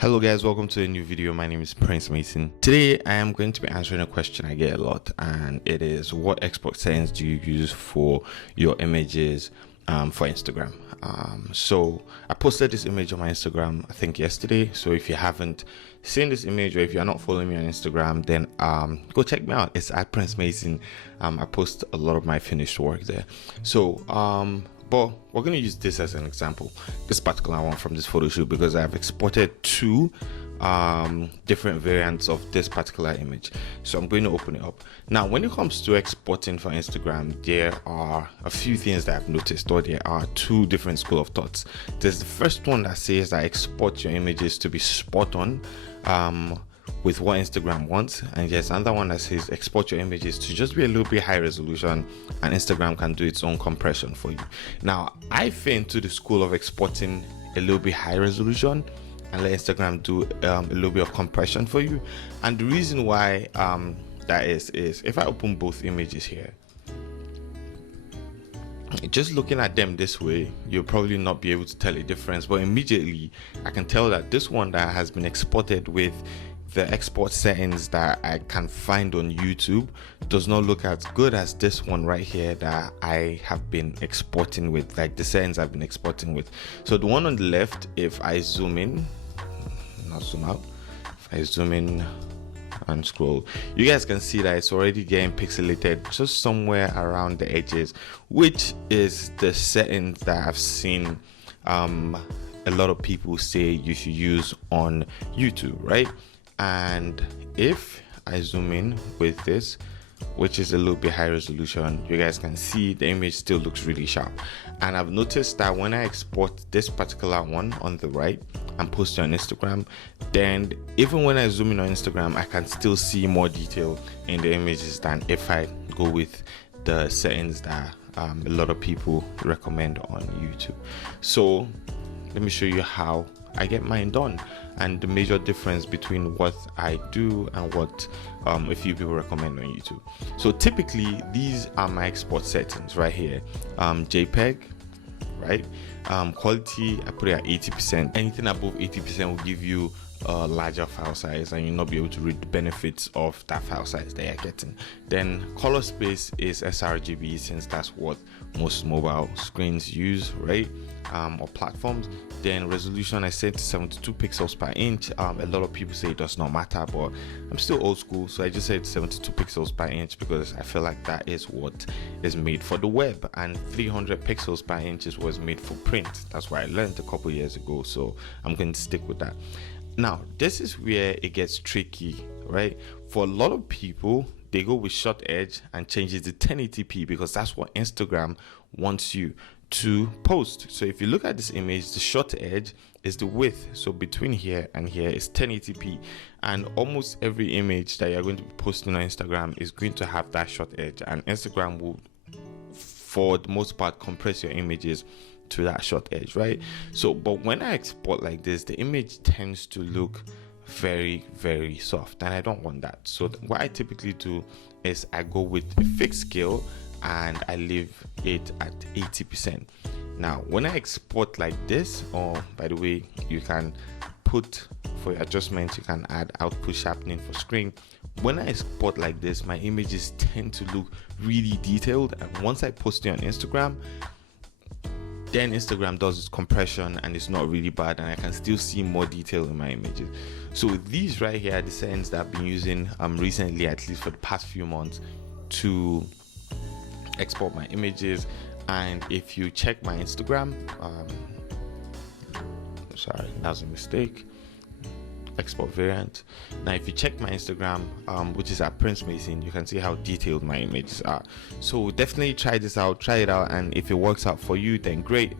Hello guys, welcome to a new video. My name is Prince Mason. Today I am going to be answering a question I get a lot, and it is, what export settings do you use for your images for Instagram? So I posted this image on my Instagram I think yesterday, so if you haven't seen this image or if you're not following me on Instagram, then go check me out. It's at Prince Mason. I post a lot of my finished work there. So but we're going to use this as an example, this particular one from this photo shoot, because I've exported two different variants of this particular image. So I'm going to open it up. Now, when it comes to exporting for Instagram, there are a few things that I've noticed, or there are two different school of thoughts. There's the first one that says that export your images to be spot on with what Instagram wants, and there's another one that says export your images to just be a little bit high resolution and Instagram can do its own compression for you. Now, I fit into the school of exporting a little bit high resolution and let Instagram do a little bit of compression for you. And the reason why that is if I open both images here, just looking at them this way, you'll probably not be able to tell a difference, but immediately I can tell that this one that has been exported with the export settings that I can find on YouTube does not look as good as this one right here that I have been exporting with, like the settings I've been exporting with. So the one on the left, if I zoom in, not zoom out, if I zoom in and scroll, you guys can see that it's already getting pixelated just somewhere around the edges, which is the settings that I've seen a lot of people say you should use on YouTube, right? And if I zoom in with this, which is a little bit high resolution, you guys can see the image still looks really sharp. And I've noticed that when I export this particular one on the right and post it on Instagram, then even when I zoom in on Instagram, I can still see more detail in the images than if I go with the settings that a lot of people recommend on YouTube. So let me show you how I get mine done and the major difference between what I do and what a few people recommend on YouTube. So typically these are my export settings right here. JPEG, right? Quality, I put it at 80%. Anything above 80% will give you a larger file size and you'll not be able to read the benefits of that file size that you're getting. Then color space is sRGB, since that's what most mobile screens use, right? Or platforms. Then resolution, I set to 72 pixels per inch. A lot of people say it does not matter, but I'm still old school, so I just set 72 pixels per inch because I feel like that is what is made for the web, and 300 pixels per inch is what's made for print. That's what I learned a couple years ago, so I'm going to stick with that. Now, this is where it gets tricky, right? For a lot of people, they go with short edge and change it to 1080p because that's what Instagram wants you to post. So if you look at this image, the short edge is the width. So between here and here is 1080p, and almost every image that you're going to be posting on Instagram is going to have that short edge, and Instagram will, for the most part, compress your images to that short edge, right? So but when I export like this, the image tends to look very, very soft, and I don't want that. So what I typically do is I go with a fixed scale and I leave it at 80%. Now when I export like this, or by the way, you can put for your adjustments, you can add output sharpening for screen. When I export like this, my images tend to look really detailed, and once I post it on Instagram, then Instagram does its compression and it's not really bad, and I can still see more detail in my images. So these right here are the settings that I've been using recently, at least for the past few months, to export my images. And if you check my Instagram, sorry, that was a mistake. Export variant. Now if you check my Instagram, which is at Prince Mason, you can see how detailed my images are. So definitely try this out, try it out, and if it works out for you, then great.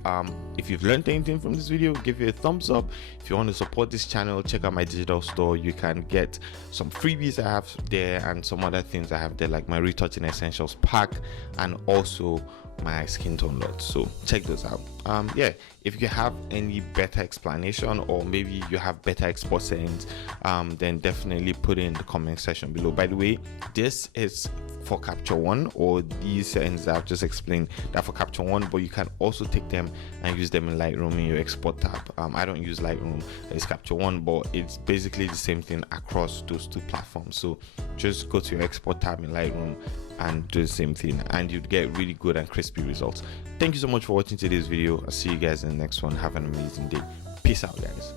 If you've learned anything from this video, give it a thumbs up. If you want to support this channel, check out my digital store. You can get some freebies I have there and some other things I have there, like my Retouching Essentials pack and also my skin tone lot. So check those out. Yeah, if you have any better explanation, or maybe you have better export settings, then definitely put it in the comment section below. By the way, this is for Capture One, or these settings that I've just explained that for Capture One, but you can also take them and use them in Lightroom in your export tab. I don't use Lightroom, it's Capture One, but it's basically the same thing across those two platforms. So just go to your export tab in Lightroom and do the same thing, and you'd get really good and crispy results. Thank you so much for watching today's video. I'll see you guys in the next one. Have an amazing day. Peace out, guys.